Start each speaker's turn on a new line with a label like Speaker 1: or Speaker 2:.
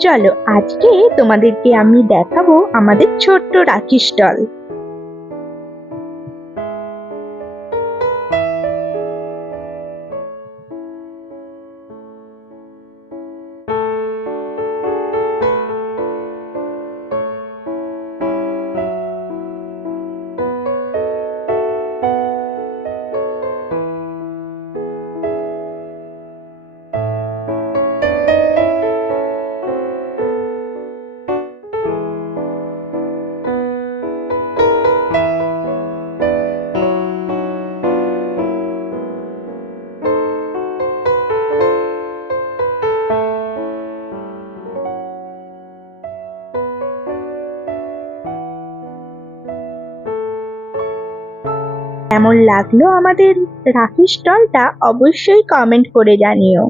Speaker 1: চলো আজকে তোমাদেরকে আমি দেখাবো আমাদের ছোট্ট রাখি স্টল কেমন লাগল আমাদের রাখি স্টলটা অবশ্যই কমেন্ট করে জানিও।